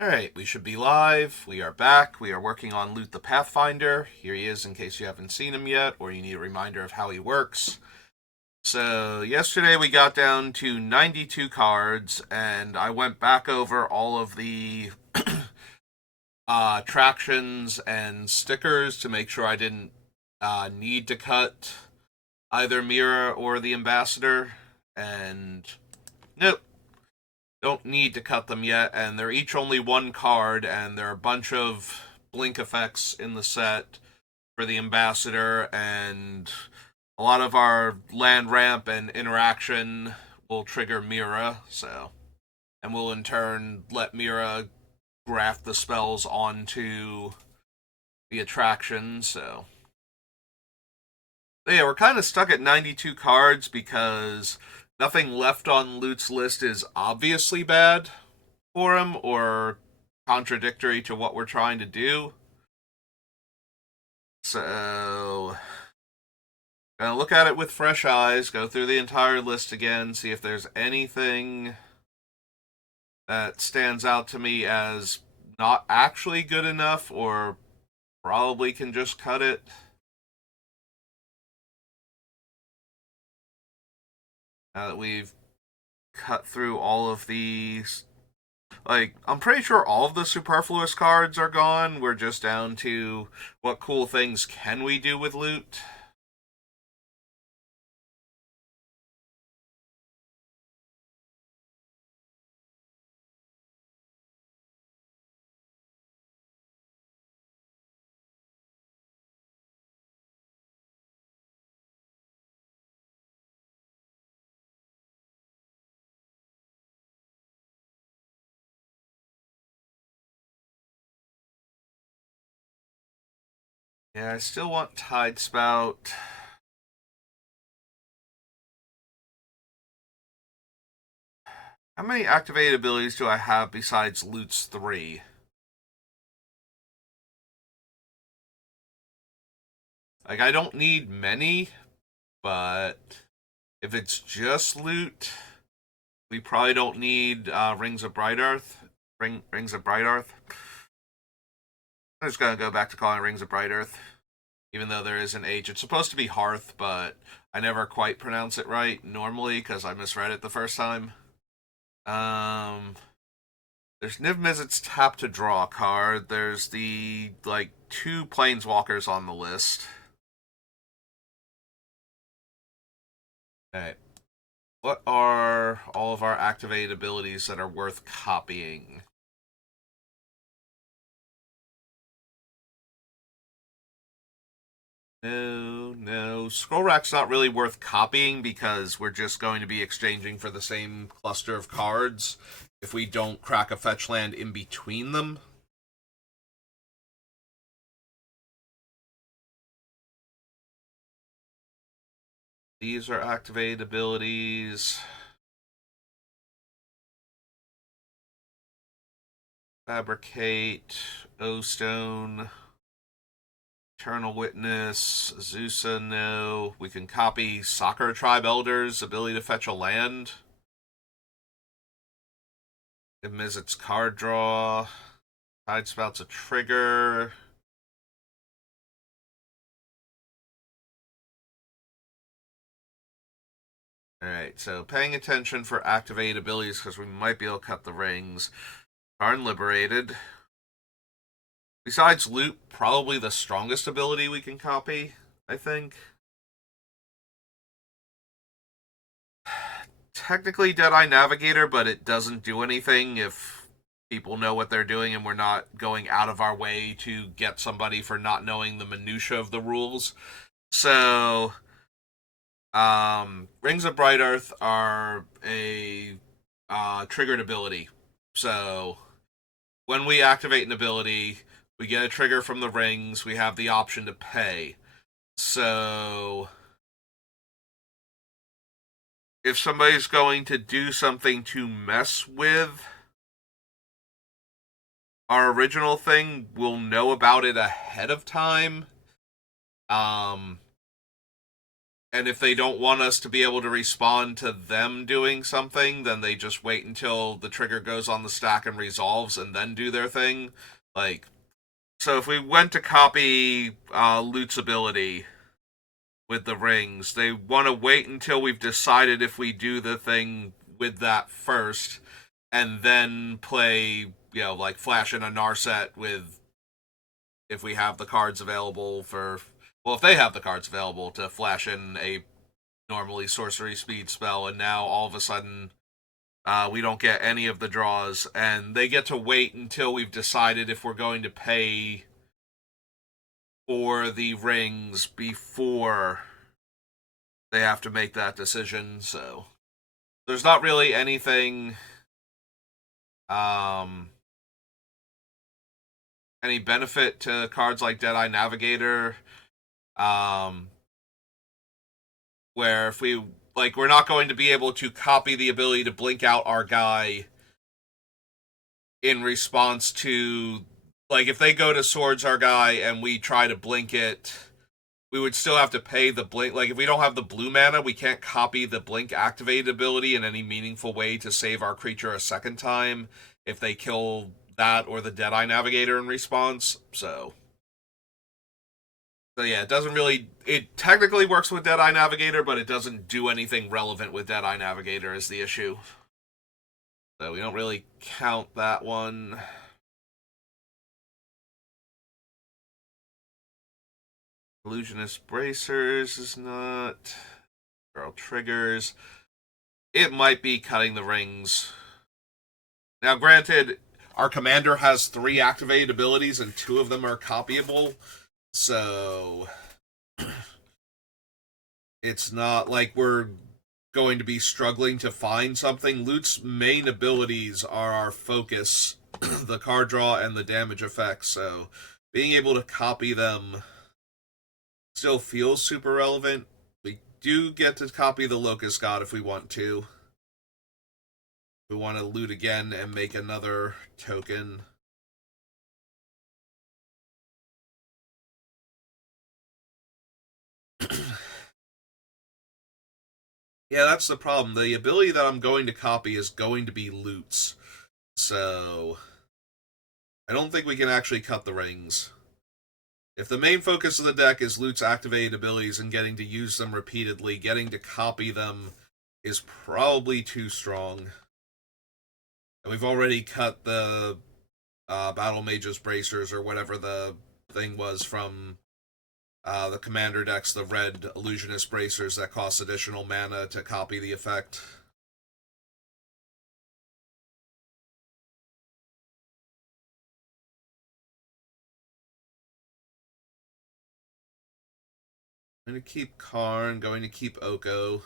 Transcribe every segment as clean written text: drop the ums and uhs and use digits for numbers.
Alright, we should be live. We are back. We are working on Loot the Pathfinder. Here he is in case you haven't seen him yet or you need a reminder of how he works. So, yesterday we got down to 92 cards, and I went back over all of the attractions and stickers to make sure I didn't need to cut either Mira or the Ambassador. And nope, don't need to cut them yet, and they're each only one card, and there are a bunch of blink effects in the set for the ambassador, and a lot of our land ramp and interaction will trigger Mira, so and we'll in turn let Mira graft the spells onto the attraction, so yeah, we're kind of stuck at 92 cards because nothing left on Loot's list is obviously bad for him or contradictory to what we're trying to do. So, gonna look at it with fresh eyes, go through the entire list again, see if there's anything that stands out to me as not actually good enough or probably can just cut it. Now that we've cut through all of these, like, I'm pretty sure all of the superfluous cards are gone. We're just down to what cool things can we do with loot. Yeah, I still want Tide Spout. How many activated abilities do I have besides Loot's 3? Like, I don't need many, but if it's just Loot, we probably don't need Rings of Bright Earth. Rings of Bright Earth. I'm just gonna go back to calling it Rings of Bright Earth, even though there is an H. It's supposed to be Hearth, but I never quite pronounce it right normally because I misread it the first time. Um, there's Niv Mizzet's tap to draw card. There's the like two planeswalkers on the list. Okay. What are all of our activated abilities that are worth copying? No, no. Scroll Rack's not really worth copying because we're just going to be exchanging for the same cluster of cards if we don't crack a fetch land in between them. These are activated abilities. Fabricate, O-Stone, Eternal Witness, Azusa, no. We can copy Soccer Tribe Elder's ability to fetch a land. It Mizzet's card draw. Tide Spout's a trigger. Alright, so paying attention for activated abilities because we might be able to cut the rings. Karn Liberated. Besides Loot, probably the strongest ability we can copy, I think. Technically Deadeye Navigator, but it doesn't do anything if people know what they're doing and we're not going out of our way to get somebody for not knowing the minutia of the rules. So, Rings of Bright Earth are a triggered ability. So, when we activate an ability, we get a trigger from the rings. We have the option to pay. So, if somebody's going to do something to mess with our original thing, we'll know about it ahead of time. Um, And if they don't want us to be able to respond to them doing something, then they just wait until the trigger goes on the stack and resolves and then do their thing. Like, so if we went to copy Loot's ability with the rings, they want to wait until we've decided if we do the thing with that first, and then play, like flash in a Narset with, if we have the cards available for, well, if they have the cards available to flash in a normally sorcery speed spell, and now all of a sudden we don't get any of the draws, and they get to wait until we've decided if we're going to pay for the rings before they have to make that decision. So there's not really anything, any benefit to cards like Deadeye Navigator, where if we, like, we're not going to be able to copy the ability to blink out our guy in response to, like, if they go to Swords our guy and we try to blink it, we would still have to pay the blink. Like, if we don't have the blue mana, we can't copy the blink activated ability in any meaningful way to save our creature a second time if they kill that or the Deadeye Navigator in response. So yeah, it doesn't really, it technically works with Deadeye Navigator, but it doesn't do anything relevant with Deadeye Navigator is the issue. So we don't really count that one. Illusionist Bracers is not. Girl Triggers. It might be cutting the rings. Now, granted, our commander has 3 activated abilities and 2 of them are copyable. So it's not like we're going to be struggling to find something. Loot's main abilities are our focus, the card draw, and the damage effects. So being able to copy them still feels super relevant. We do get to copy the Locust God if we want to. We want to loot again and make another token. Yeah, that's the problem. The ability that I'm going to copy is going to be Loot's. So I don't think we can actually cut the rings. If the main focus of the deck is Loot's activated abilities and getting to use them repeatedly, getting to copy them is probably too strong. And we've already cut the Battle Mage's Bracers, or whatever the thing was from the commander decks, the red Illusionist Bracers that cost additional mana to copy the effect. Going to keep Karn, going to keep Oko.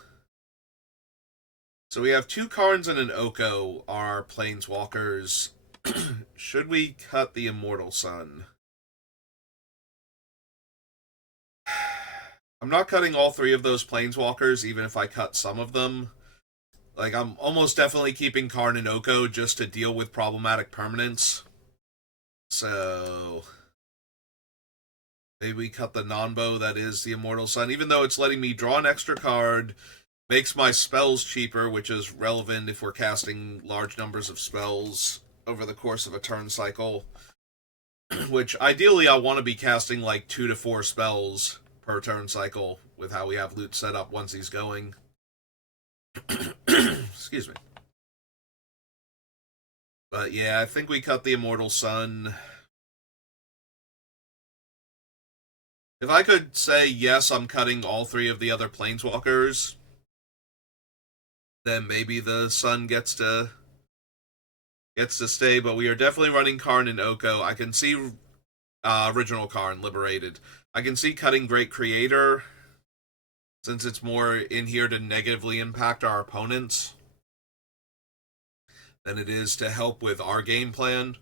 So we have 2 Karns and an Oko, our Planeswalkers. Should we cut the Immortal Sun? I'm not cutting all 3 of those Planeswalkers, even if I cut some of them. Like, I'm almost definitely keeping Karn and Oko just to deal with problematic permanents. So maybe we cut the non-bow that is the Immortal Sun, even though it's letting me draw an extra card, makes my spells cheaper, which is relevant if we're casting large numbers of spells over the course of a turn cycle. Which, ideally, I want to be casting like 2 to 4 spells per turn cycle with how we have Loot set up once he's going. Excuse me. But yeah, I think we cut the Immortal Sun. If I could say yes, I'm cutting all 3 of the other Planeswalkers, then maybe the Sun gets to stay, but we are definitely running Karn and Oko. I can see original Karn, Liberated. I can see cutting Great Creator, since it's more in here to negatively impact our opponents than it is to help with our game plan.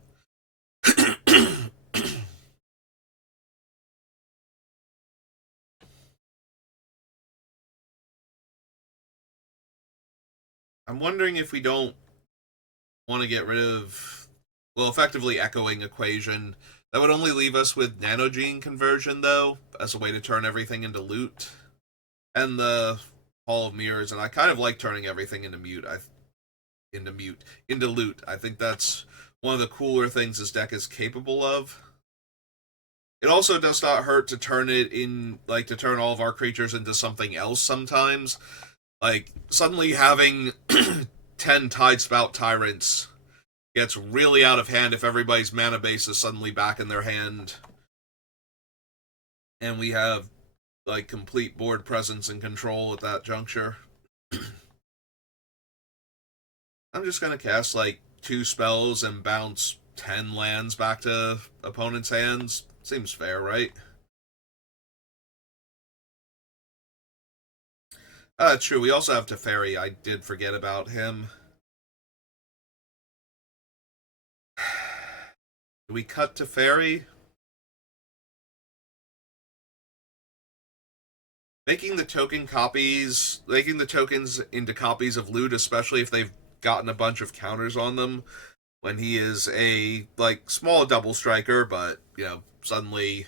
I'm wondering if we don't want to get rid of, well, effectively Echoing Equation. That would only leave us with Nanogene Conversion, though, as a way to turn everything into loot. and the Hall of Mirrors, and I kind of like turning everything into loot. I think that's one of the cooler things this deck is capable of. It also does not hurt to to turn all of our creatures into something else sometimes. Like, suddenly having 10 Tidespout Tyrants gets really out of hand if everybody's mana base is suddenly back in their hand. And we have, like, complete board presence and control at that juncture. I'm just gonna cast, like, 2 spells and bounce 10 lands back to opponent's hands. Seems fair, right? True. We also have Teferi. I did forget about him. Do we cut Teferi? Making the tokens into copies of loot, especially if they've gotten a bunch of counters on them, when he is a, like, small double striker, but, suddenly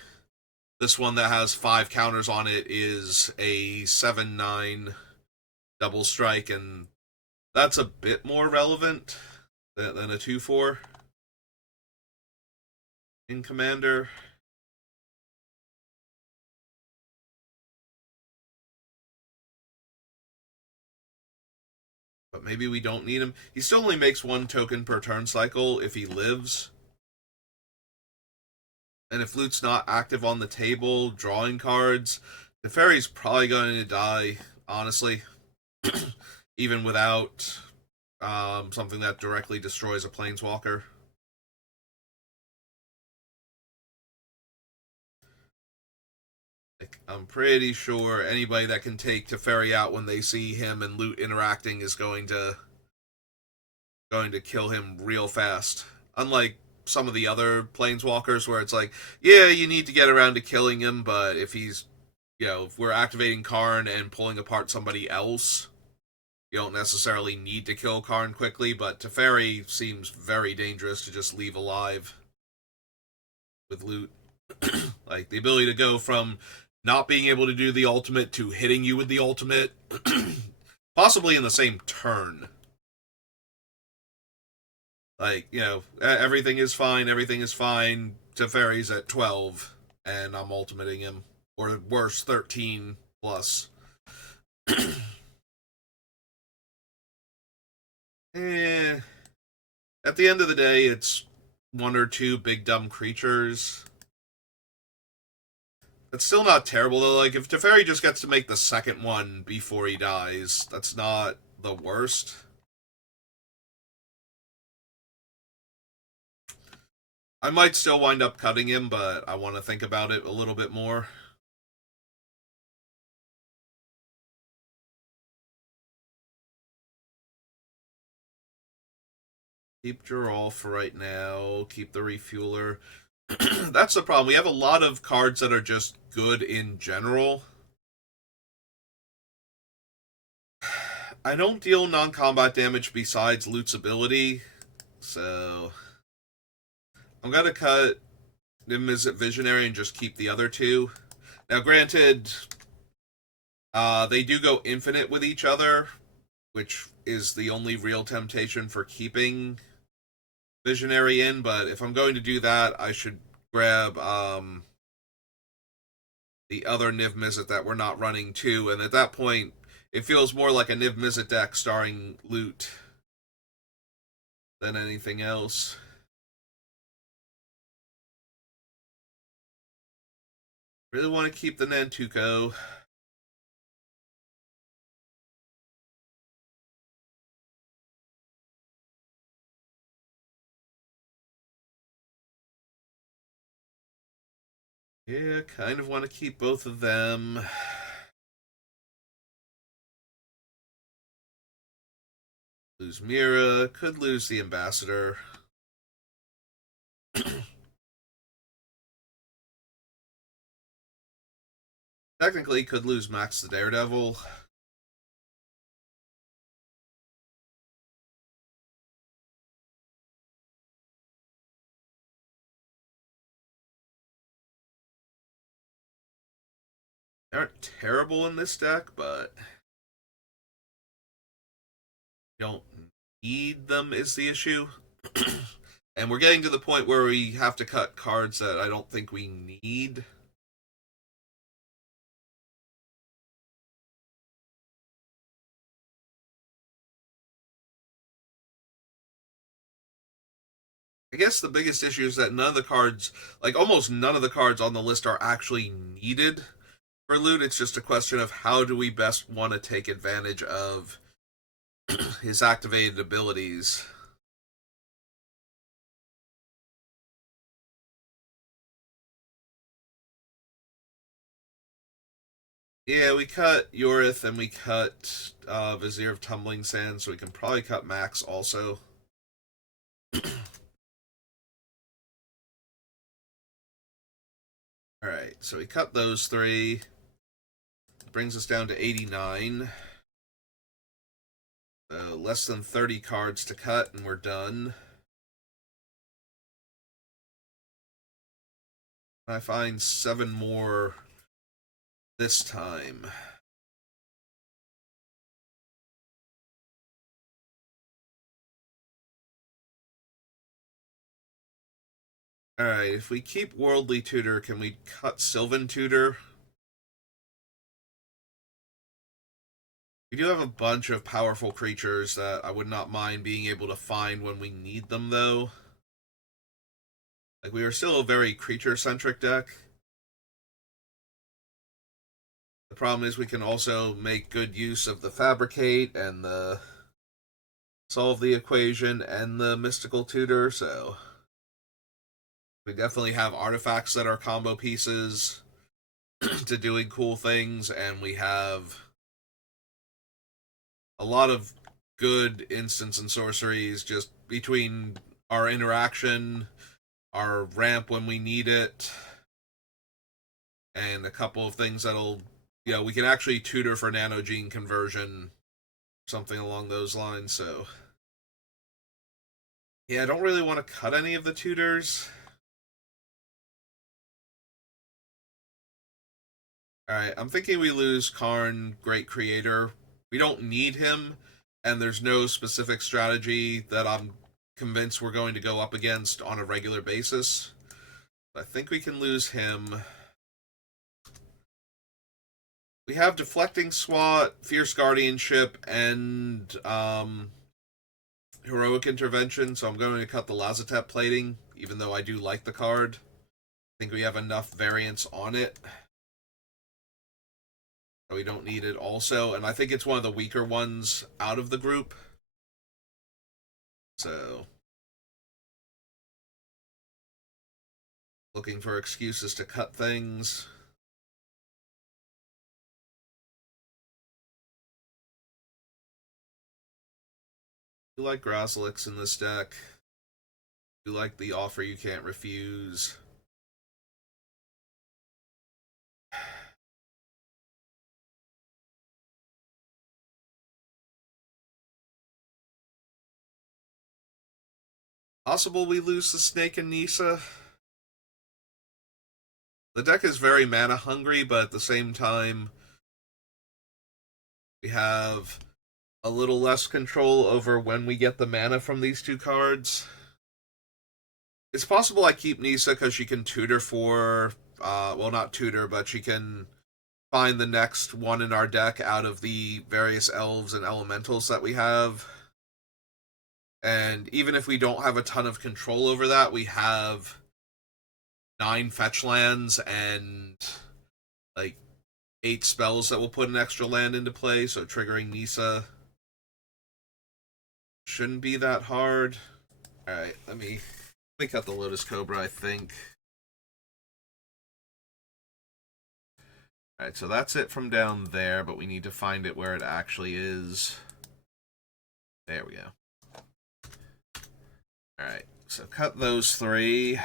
this one that has 5 counters on it is a 7/9 double strike, and that's a bit more relevant than a 2/4 in Commander. But maybe we don't need him. He still only makes 1 token per turn cycle if he lives. And if loot's not active on the table, drawing cards, the fairy's probably going to die, honestly. Even without something that directly destroys a planeswalker. Like, I'm pretty sure anybody that can take Teferi out when they see him and loot interacting is going to kill him real fast. Unlike some of the other planeswalkers where it's like, yeah, you need to get around to killing him, but if if we're activating Karn and pulling apart somebody else, you don't necessarily need to kill Karn quickly, but Teferi seems very dangerous to just leave alive with loot. Like, the ability to go from not being able to do the ultimate to hitting you with the ultimate, possibly in the same turn. Like, everything is fine, Teferi's at 12, and I'm ultimating him. Or worse, 13 plus. eh. At the end of the day, it's 1 or 2 big dumb creatures. It's still not terrible, though. Like, if Teferi just gets to make the second one before he dies, that's not the worst. I might still wind up cutting him, but I want to think about it a little bit more. Keep Geralt for right now. Keep the Refueler. That's the problem. We have a lot of cards that are just good in general. I don't deal non-combat damage besides Loot's ability, so I'm gonna cut Niv-Mizzet Visionary and just keep the other 2. Now, granted, they do go infinite with each other, which is the only real temptation for keeping Visionary in, but if I'm going to do that, I should grab the other Niv-Mizzet that we're not running too, and at that point, it feels more like a Niv-Mizzet deck starring loot than anything else. Really want to keep the Nantuko. Yeah, kind of want to keep both of them. Lose Mira, could lose the Ambassador. Technically, could lose Max the Daredevil. They aren't terrible in this deck, but don't need them is the issue. And we're getting to the point where we have to cut cards that I don't think we need. I guess the biggest issue is that none of the cards, like almost none of the cards on the list, are actually needed for loot. It's just a question of how do we best want to take advantage of his activated abilities. Yeah, we cut Yorith and we cut Vizier of Tumbling Sand, so we can probably cut Max also. Alright, so we cut those three. Brings us down to 89. So less than 30 cards to cut, and we're done. I find 7 more this time. Alright, if we keep Worldly Tutor, can we cut Sylvan Tutor? We do have a bunch of powerful creatures that I would not mind being able to find when we need them, though. Like, we are still a very creature-centric deck. The problem is we can also make good use of the Fabricate and the Solve the Equation and the Mystical Tutor, so we definitely have artifacts that are combo pieces to doing cool things, and we have a lot of good instants and sorceries just between our interaction, our ramp when we need it, and a couple of things that'll, we can actually tutor for nanogene conversion, something along those lines. So yeah, I don't really want to cut any of the tutors. Alright, I'm thinking we lose Karn, Great Creator. We don't need him, and there's no specific strategy that I'm convinced we're going to go up against on a regular basis. I think we can lose him. We have Deflecting SWAT, Fierce Guardianship, and Heroic Intervention, so I'm going to cut the Lazatep Plating, even though I do like the card. I think we have enough variance on it. We don't need it also, and I think it's one of the weaker ones out of the group. So, looking for excuses to cut things. You like Grasslix in this deck. You like the offer you can't refuse. Possible we lose the Snake and Nisa. The deck is very mana hungry, but at the same time, we have a little less control over when we get the mana from these two cards. It's possible I keep Nisa because she can tutor for, well, not tutor, but she can find the next one in our deck out of the various elves and elementals that we have. And even if we don't have a ton of control over that, we have 9 fetch lands and like 8 spells that will put an extra land into play, so triggering Nisa shouldn't be that hard. Alright, let me cut the Lotus Cobra, I think. Alright, so that's it from down there, but we need to find it where it actually is. There we go. Alright, so cut those 3.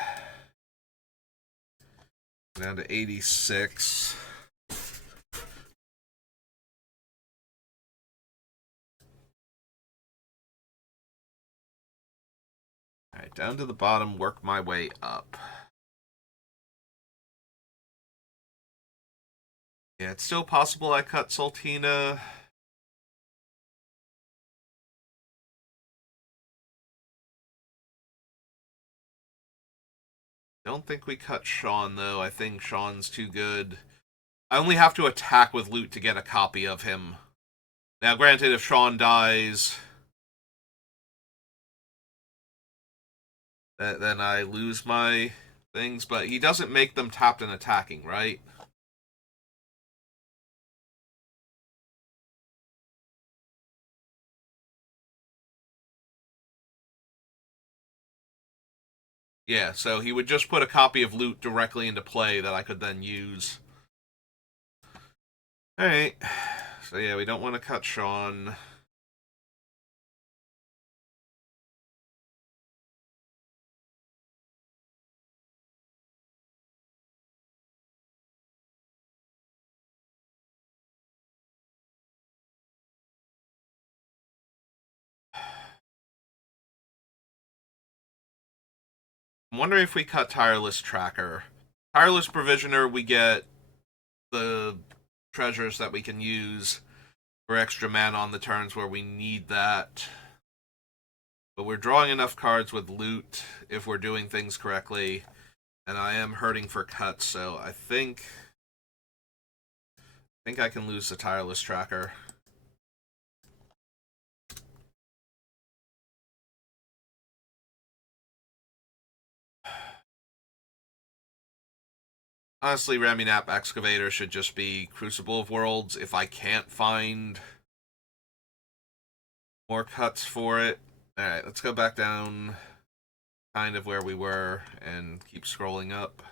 Down to 86. Alright, down to the bottom, work my way up. Yeah, it's still possible I cut Sultina. Don't think we cut Sean, though. I think Sean's too good. I only have to attack with loot to get a copy of him. Now, granted, if Sean dies, then I lose my things, but he doesn't make them tapped and attacking, right? Yeah, so he would just put a copy of loot directly into play that I could then use. Alright. So yeah, we don't want to cut Sean. I'm wondering if we cut Tireless Tracker. Tireless Provisioner, we get the treasures that we can use for extra mana on the turns where we need that. But we're drawing enough cards with loot if we're doing things correctly. And I am hurting for cuts, so I think I can lose the Tireless Tracker. Honestly, Raminap Excavator should just be Crucible of Worlds if I can't find more cuts for it. Alright, let's go back down kind of where we were and keep scrolling up.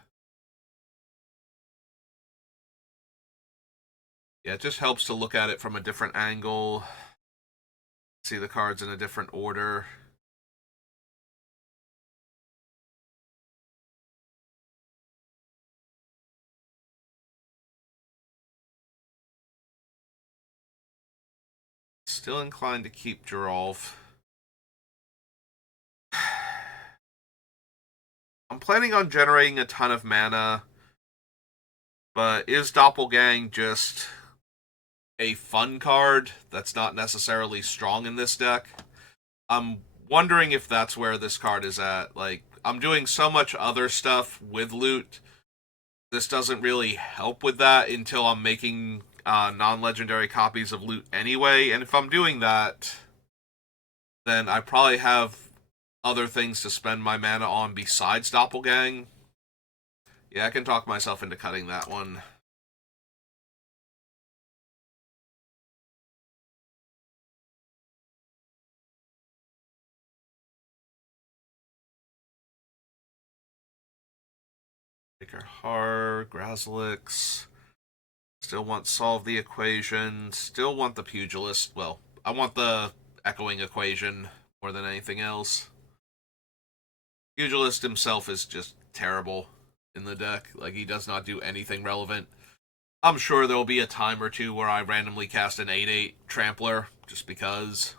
Yeah, it just helps to look at it from a different angle, see the cards in a different order. Still inclined to keep Geralf. I'm planning on generating a ton of mana, but is Doppelgang just a fun card that's not necessarily strong in this deck? I'm wondering if that's where this card is at. Like, I'm doing so much other stuff with loot. This doesn't really help with that until I'm making non-legendary copies of loot anyway. And if I'm doing that, then I probably have other things to spend my mana on besides Doppelgang. Yeah, I can talk myself into cutting that one. Baker Har, Grazalix. Still want Solve the Equation. Still want the Pugilist. Well, I want the Echoing Equation more than anything else. Pugilist himself is just terrible in the deck. Like, he does not do anything relevant. I'm sure there'll be a time or two where I randomly cast an 8/8 Trampler, just because.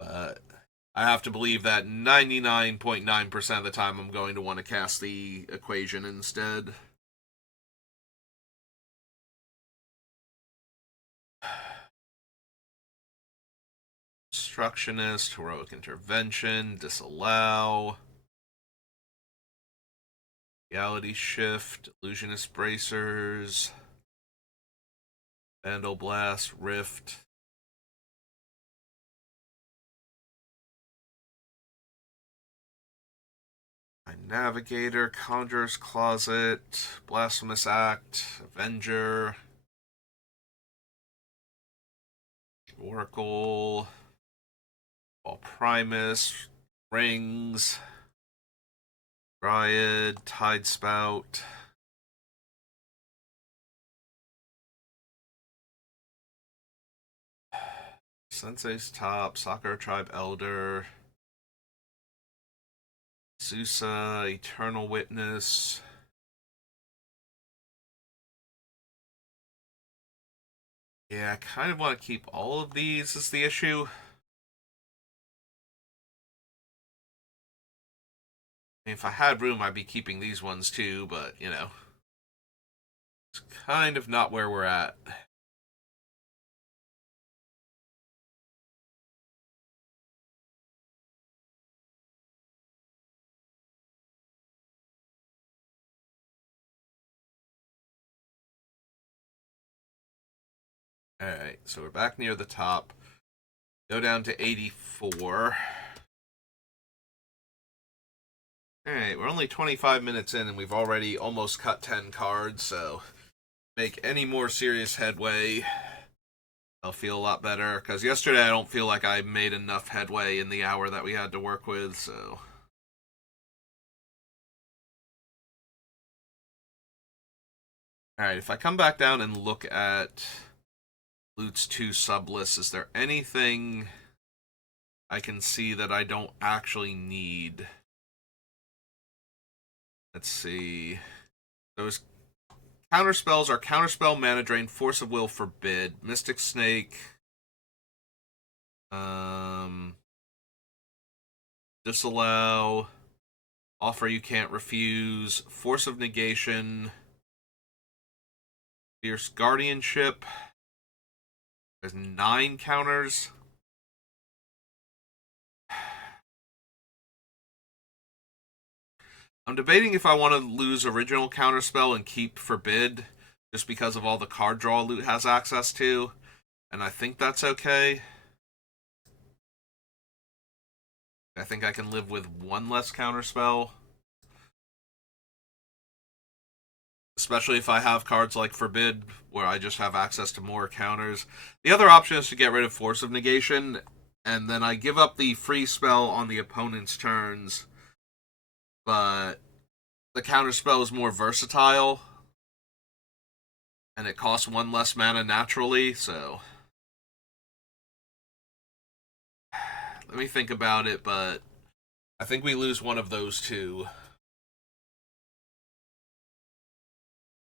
But I have to believe that 99.9% of the time I'm going to want to cast the Equation instead. Obstructionist, Heroic Intervention, Disallow, Reality Shift, Illusionist Bracers, Vandal Blast, Rift. My Navigator, Conjurer's Closet, Blasphemous Act, Avenger, Oracle, Ball Primus, Rings, Dryad, Tide Spout. Sensei's Top, Sakura Tribe Elder, Susa, Eternal Witness. Yeah, I kind of want to keep all of these, is the issue. I mean, if I had room, I'd be keeping these ones too, but, you know. It's kind of not where we're at. Alright, so we're back near the top. Go down to 84. Alright, we're only 25 minutes in and we've already almost cut 10 cards, so make any more serious headway, I'll feel a lot better. Because yesterday I don't feel like I made enough headway in the hour that we had to work with, so. Alright, if I come back down and look at Loot's 2 sublists, is there anything I can see that I don't actually need? Let's see. Those counterspells are Counterspell, Mana Drain, Force of Will, Forbid, Mystic Snake, Disallow, Offer You Can't Refuse, Force of Negation, Fierce Guardianship. There's 9 counters. I'm debating if I want to lose original counterspell and keep Forbid, just because of all the card draw Loot has access to, and I think that's okay. I think I can live with 1 less counterspell. Especially if I have cards like Forbid, where I just have access to more counters. The other option is to get rid of Force of Negation, and then I give up the free spell on the opponent's turns, but the counterspell is more versatile, and it costs 1 less mana naturally, so. Let me think about it, but I think we lose one of those two.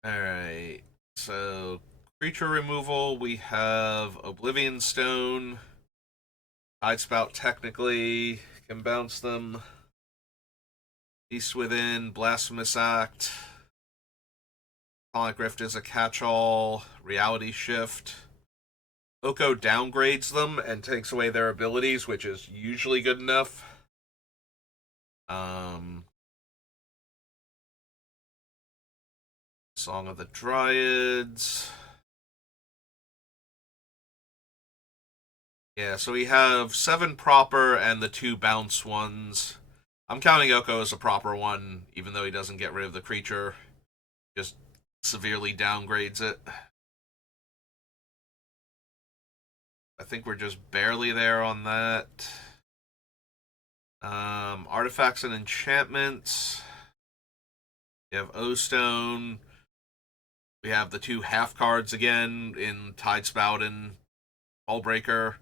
Alright, so creature removal, we have Oblivion Stone, Tidespout technically can bounce them, Beast Within, Blasphemous Act, Sonic Rift is a catch-all, Reality Shift. Oko downgrades them and takes away their abilities, which is usually good enough. Song of the Dryads. Yeah, so we have 7 proper and the 2 bounce ones. I'm counting Oko as a proper one, even though he doesn't get rid of the creature. Just severely downgrades it. I think we're just barely there on that. Artifacts and enchantments. We have O-Stone. We have the 2 half cards again in Tidespout and Hullbreaker.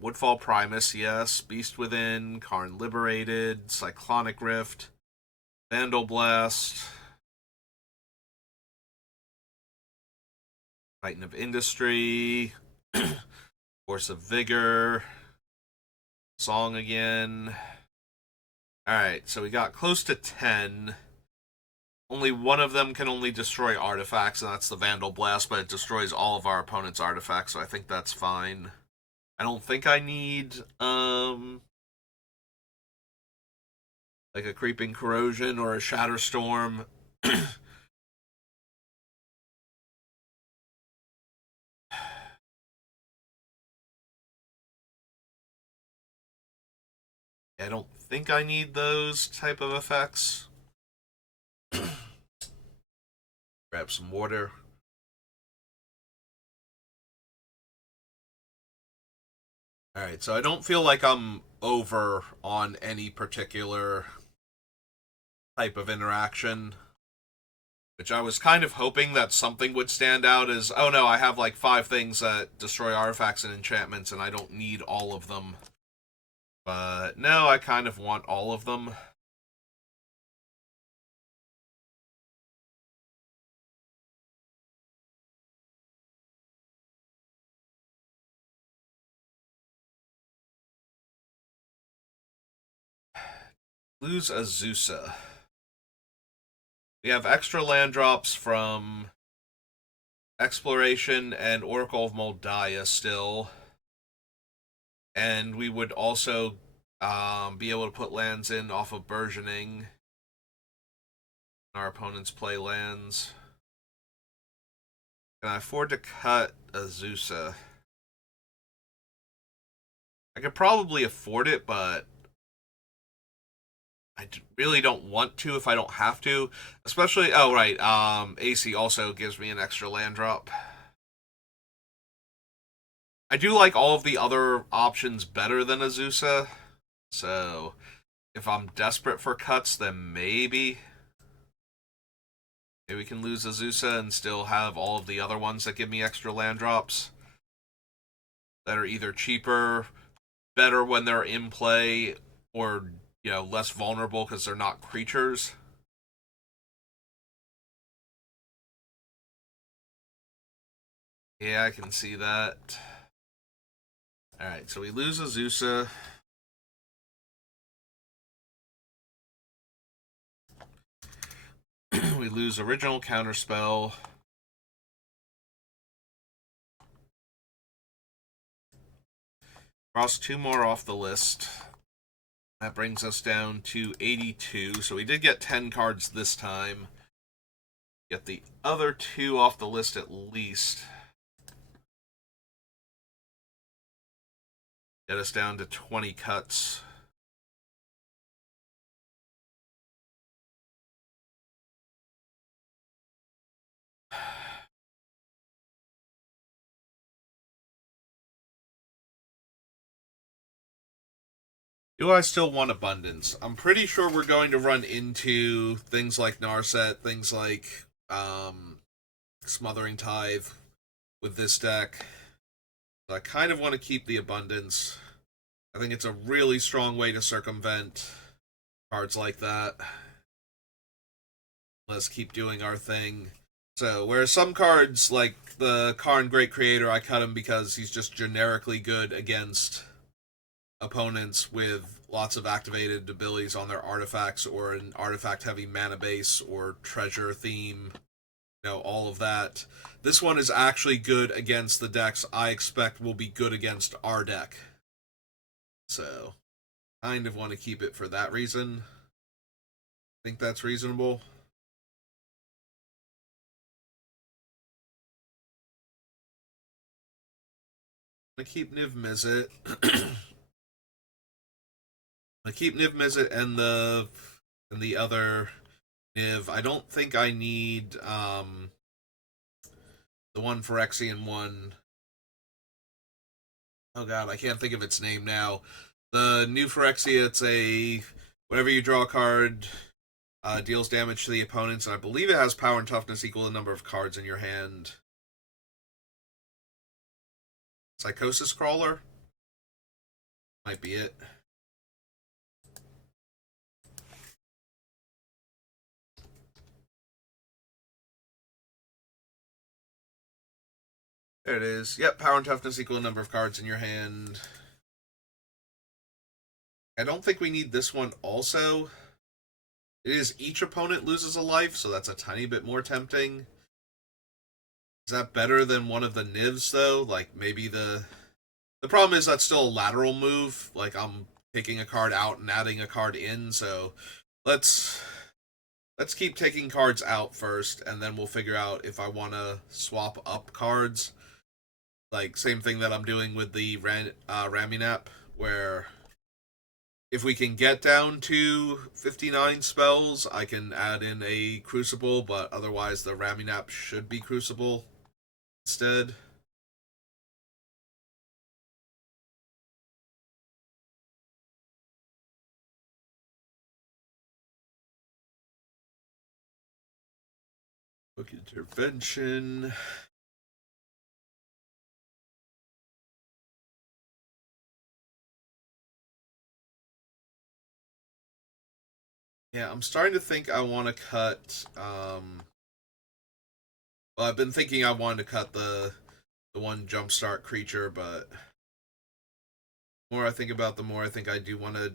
Woodfall Primus, yes. Beast Within, Karn Liberated, Cyclonic Rift, Vandal Blast, Titan of Industry, Force of Vigor, Song again. Alright, so we got close to 10. Only one of them can only destroy artifacts, and that's the Vandal Blast, but it destroys all of our opponent's artifacts, so I think that's fine. I don't think I need, like a Creeping Corrosion or a Shatterstorm. I don't think I need those type of effects. Grab some water. Alright, so I don't feel like I'm over on any particular type of interaction. Which I was kind of hoping that something would stand out as, oh no, I have like 5 things that destroy artifacts and enchantments and I don't need all of them. But no, I kind of want all of them. Lose Azusa. We have extra land drops from Exploration and Oracle of Moldiah still. And we would also be able to put lands in off of Burgeoning. Our opponents play lands. Can I afford to cut Azusa? I could probably afford it, but I really don't want to if I don't have to. Especially, oh right, AC also gives me an extra land drop. I do like all of the other options better than Azusa, so if I'm desperate for cuts, then maybe we can lose Azusa and still have all of the other ones that give me extra land drops that are either cheaper, better when they're in play, or less vulnerable because they're not creatures. Yeah, I can see that. Alright, so we lose Azusa. We lose original counterspell. Cross 2 more off the list. That brings us down to 82. So we did get 10 cards this time. Get the other 2 off the list at least. Get us down to 20 cuts. Do I still want Abundance? I'm pretty sure we're going to run into things like Narset, things like Smothering Tithe with this deck. I kind of want to keep the Abundance. I think it's a really strong way to circumvent cards like that. Let's keep doing our thing. So, whereas some cards, like the Karn Great Creator, I cut him because he's just generically good against opponents with lots of activated abilities on their artifacts or an artifact heavy mana base or treasure theme, all of that. This one is actually good against the decks I expect will be good against our deck. So, kind of want to keep it for that reason. Think that's reasonable. I'm gonna keep Niv Mizzet. I keep Niv Mizzet and the other Niv. I don't think I need the one Phyrexian one. Oh god, I can't think of its name now. The new Phyrexia, it's a whenever you draw a card, deals damage to the opponents, and I believe it has power and toughness equal to the number of cards in your hand. Psychosis Crawler? Might be it. There it is. Yep, power and toughness equal to the number of cards in your hand. I don't think we need this one also. It is each opponent loses a life, so that's a tiny bit more tempting. Is that better than one of the Nivs, though? Like, maybe the problem is that's still a lateral move. Like, I'm taking a card out and adding a card in, so let's keep taking cards out first, and then we'll figure out if I want to swap up cards. Like, same thing that I'm doing with the Raminap, where if we can get down to 59 spells, I can add in a Crucible, but otherwise the Raminap should be Crucible instead. Book Intervention. Yeah, I'm starting to think I want to cut. Well, I've been thinking I wanted to cut the one Jumpstart creature, but the more I think about, the more I think I do want to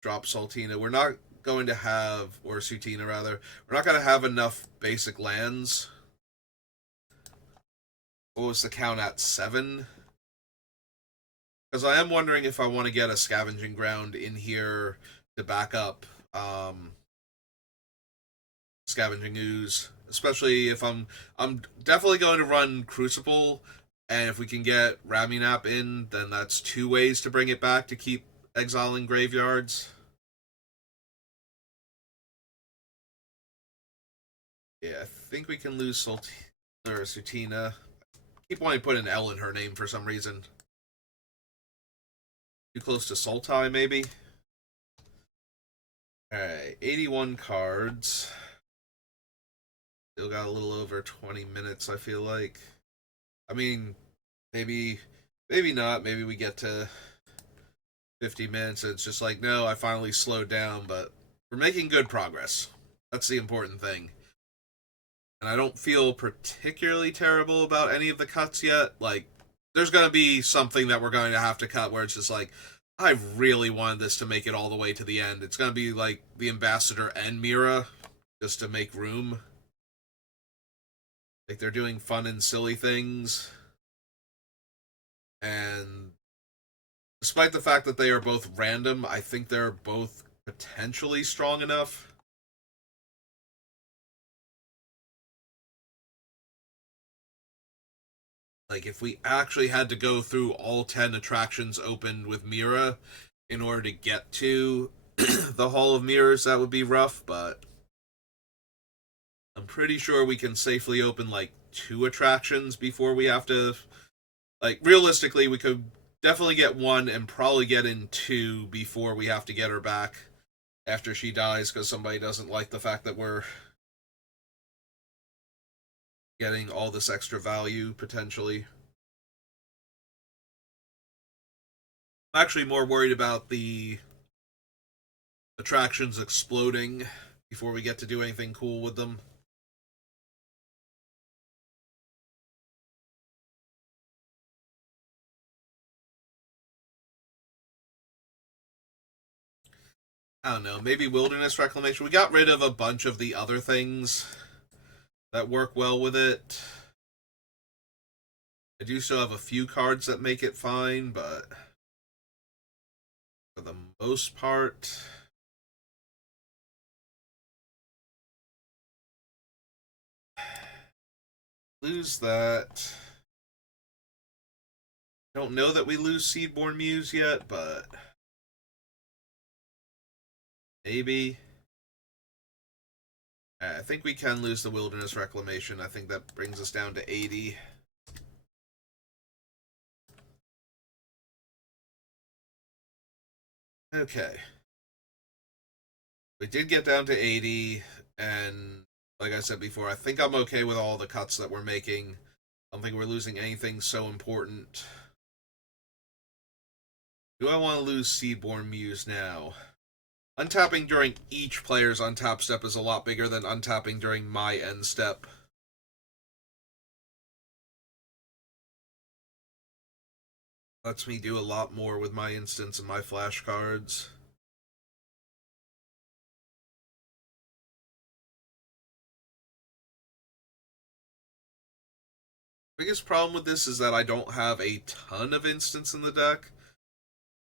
drop Saltina. We're not going to have, or Sutina rather, we're not going to have enough basic lands. What was the count at? 7? Because I am wondering if I want to get a scavenging ground in here to back up scavenging ooze, especially if I'm definitely going to run Crucible, and if we can get Ramunap in, then that's 2 ways to bring it back to keep exiling graveyards. Yeah, I think we can lose or Sutina. Keep wanting to put an L in her name for some reason. Too close to Sultai, maybe? Alright, 81 cards. Still got a little over 20 minutes, I feel like. I mean, maybe not. Maybe we get to 50 minutes and it's just like, no, I finally slowed down, but we're making good progress. That's the important thing. And I don't feel particularly terrible about any of the cuts yet. Like, there's going to be something that we're going to have to cut where it's just like, I really wanted this to make it all the way to the end. It's going to be like the Ambassador and Mira, just to make room. Like, they're doing fun and silly things. And despite the fact that they are both random, I think they're both potentially strong enough. Like, if we actually had to go through all 10 attractions opened with Mira in order to get to the Hall of Mirrors, that would be rough, but I'm pretty sure we can safely open, like, 2 attractions before we have to... Like, realistically, we could definitely get 1 and probably get in 2 before we have to get her back after she dies, because somebody doesn't like the fact that we're getting all this extra value, potentially. I'm actually more worried about the attractions exploding before we get to do anything cool with them. I don't know, maybe Wilderness Reclamation. We got rid of a bunch of the other things that work well with it. I do still have a few cards that make it fine, but for the most part, lose that. Don't know that we lose Seedborn Muse yet, but maybe. I think we can lose the Wilderness Reclamation. I think that brings us down to 80. Okay. We did get down to 80, and like I said before, I think I'm okay with all the cuts that we're making. I don't think we're losing anything so important. Do I want to lose Seedborn Muse now? Untapping during each player's untap step is a lot bigger than untapping during my end step. Lets me do a lot more with my instants and my flashcards. Biggest problem with this is that I don't have a ton of instants in the deck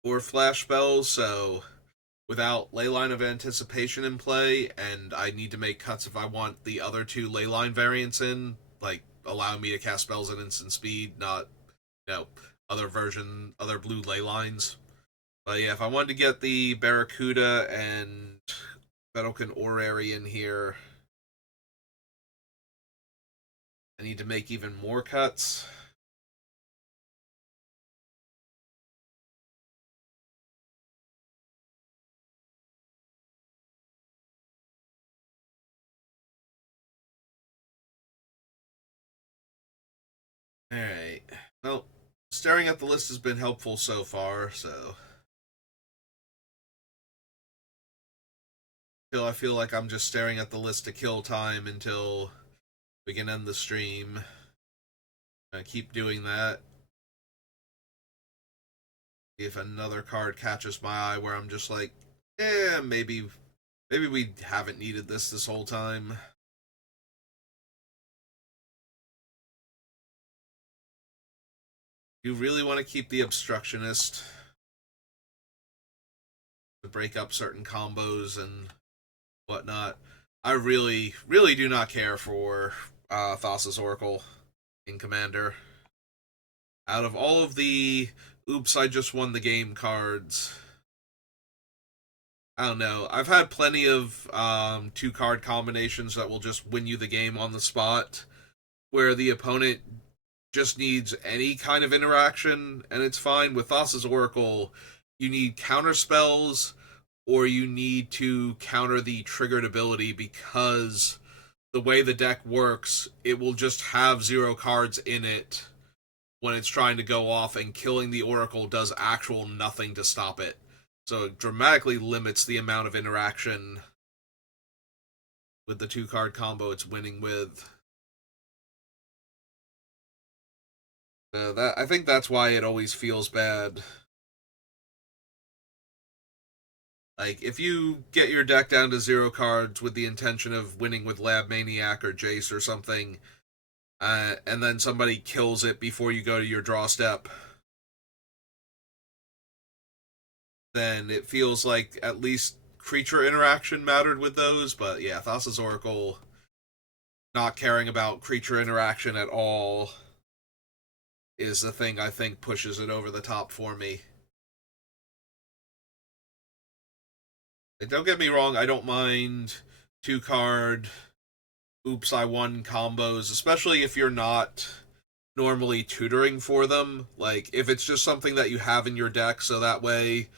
or flash spells, so without Leyline of Anticipation in play, and I need to make cuts if I want the other 2 Leyline variants in, like allowing me to cast spells at instant speed, not, you know, other blue Leylines. But yeah, if I wanted to get the Barracuda and Vedalken Orrery in here, I need to make even more cuts. Alright. Well, staring at the list has been helpful so far, so I feel like I'm just staring at the list to kill time until we can end the stream. I keep doing that. If another card catches my eye where I'm just like, maybe Maybe we haven't needed this whole time. You really want to keep the obstructionist to break up certain combos and whatnot. I really, really do not care for Thassa's Oracle in Commander. Out of all of the oops, I just won the game cards, I don't know. I've had plenty of two card combinations that will just win you the game on the spot, where the opponent just needs any kind of interaction, and it's fine. With Thassa's Oracle, you need counter spells, or you need to counter the triggered ability because the way the deck works, it will just have 0 cards in it when it's trying to go off, and killing the Oracle does actual nothing to stop it. So it dramatically limits the amount of interaction with the 2-card combo it's winning with. I think that's why it always feels bad. Like, if you get your deck down to 0 cards with the intention of winning with Lab Maniac or Jace or something, and then somebody kills it before you go to your draw step, then it feels like at least creature interaction mattered with those. But yeah, Thassa's Oracle not caring about creature interaction at all is the thing I think pushes it over the top for me. And don't get me wrong, I don't mind 2-card oops, I won combos, especially if you're not normally tutoring for them. Like, if it's just something that you have in your deck, so that way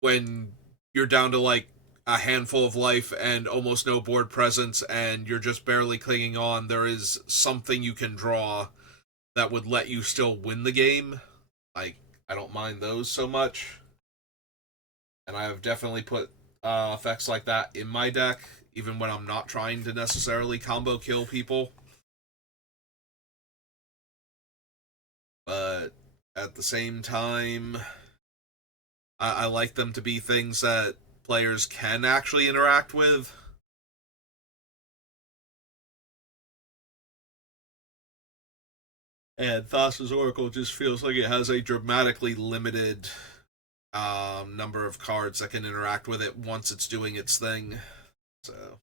when you're down to like a handful of life and almost no board presence and you're just barely clinging on, there is something you can draw that would let you still win the game. Like, I don't mind those so much. And I have definitely put effects like that in my deck, even when I'm not trying to necessarily combo kill people. But at the same time, I like them to be things that players can actually interact with. And Thassa's Oracle just feels like it has a dramatically limited number of cards that can interact with it once it's doing its thing. So,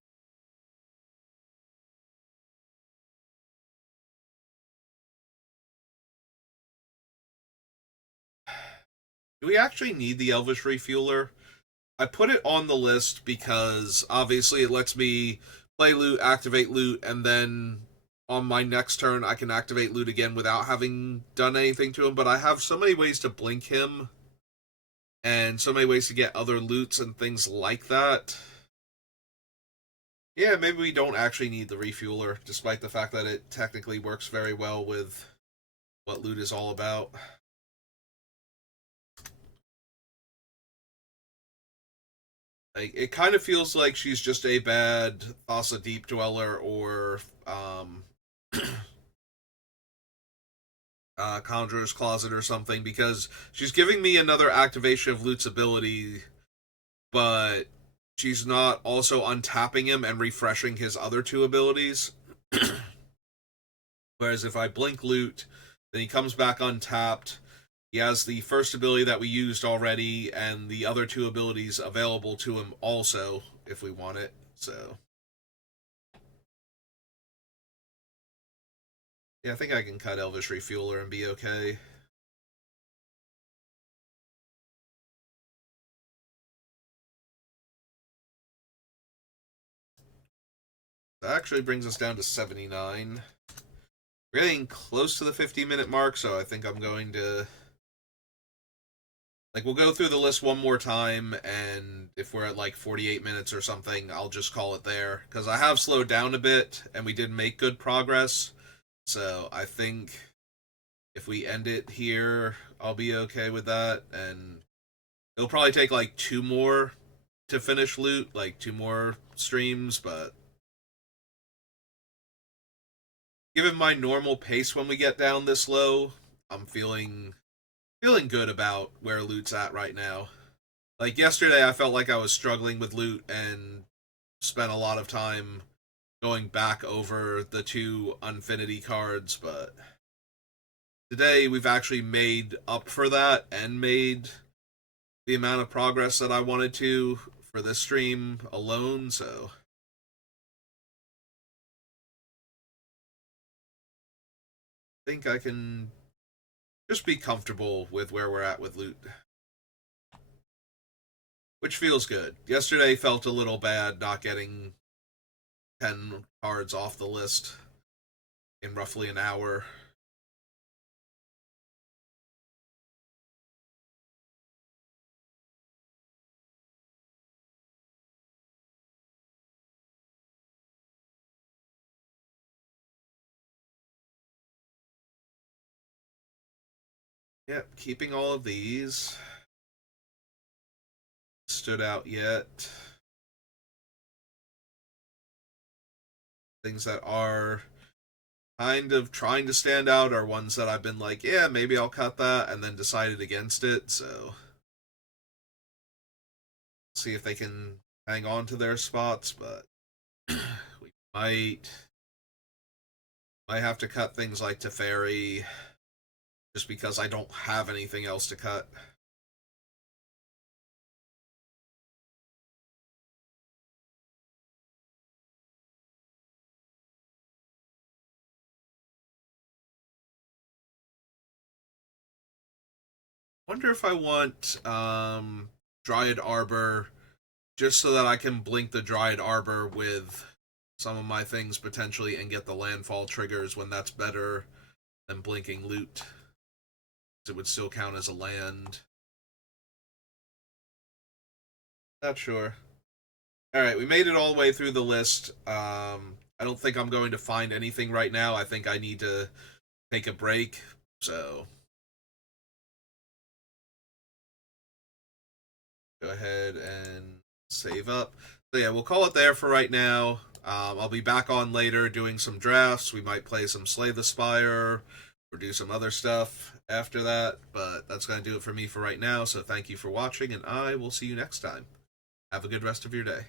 do we actually need the Elvish Refueler? I put it on the list because obviously it lets me play loot, activate loot, and then on my next turn I can activate loot again without having done anything to him. But I have so many ways to blink him and so many ways to get other loots and things like that. Yeah, maybe we don't actually need the refueler, despite the fact that it technically works very well with what loot is all about. Like, it kind of feels like she's just a bad Thassa Deep Dweller or Conjurer's Closet or something, because she's giving me another activation of Loot's ability, but she's not also untapping him and refreshing his other 2 abilities. Whereas if I blink Loot, then he comes back untapped. He has the first ability that we used already, and the other 2 abilities available to him also, if we want it. So, yeah, I think I can cut Elvish Refueler and be okay. That actually brings us down to 79. We're getting close to the 50-minute mark, so I think I'm going to... Like, we'll go through the list one more time, and if we're at like 48 minutes or something, I'll just call it there. Because I have slowed down a bit, and we did make good progress. So I think if we end it here, I'll be okay with that. And it'll probably take like 2 more to finish loot, like 2 more streams, but given my normal pace when we get down this low, I'm feeling good about where loot's at right now. Like, yesterday I felt like I was struggling with loot, and spent a lot of time going back over the 2 Unfinity cards, but today we've actually made up for that and made the amount of progress that I wanted to for this stream alone, so I think I can just be comfortable with where we're at with loot. Which feels good. Yesterday felt a little bad not getting 10 cards off the list in roughly an hour. Yep, keeping all of these. Stood out yet. Things that are kind of trying to stand out are ones that I've been like, yeah, maybe I'll cut that, and then decided against it, so see if they can hang on to their spots, but we might have to cut things like Teferi just because I don't have anything else to cut. Wonder if I want Dryad Arbor just so that I can blink the Dryad Arbor with some of my things potentially and get the landfall triggers when that's better than blinking loot. It would still count as a land. Not sure. Alright, we made it all the way through the list. I don't think I'm going to find anything right now. I think I need to take a break, so go ahead and save up. So yeah, we'll call it there for right now. I'll be back on later doing some drafts. We might play some Slay the Spire or do some other stuff after that, but that's going to do it for me for right now. So thank you for watching, and I will see you next time. Have a good rest of your day.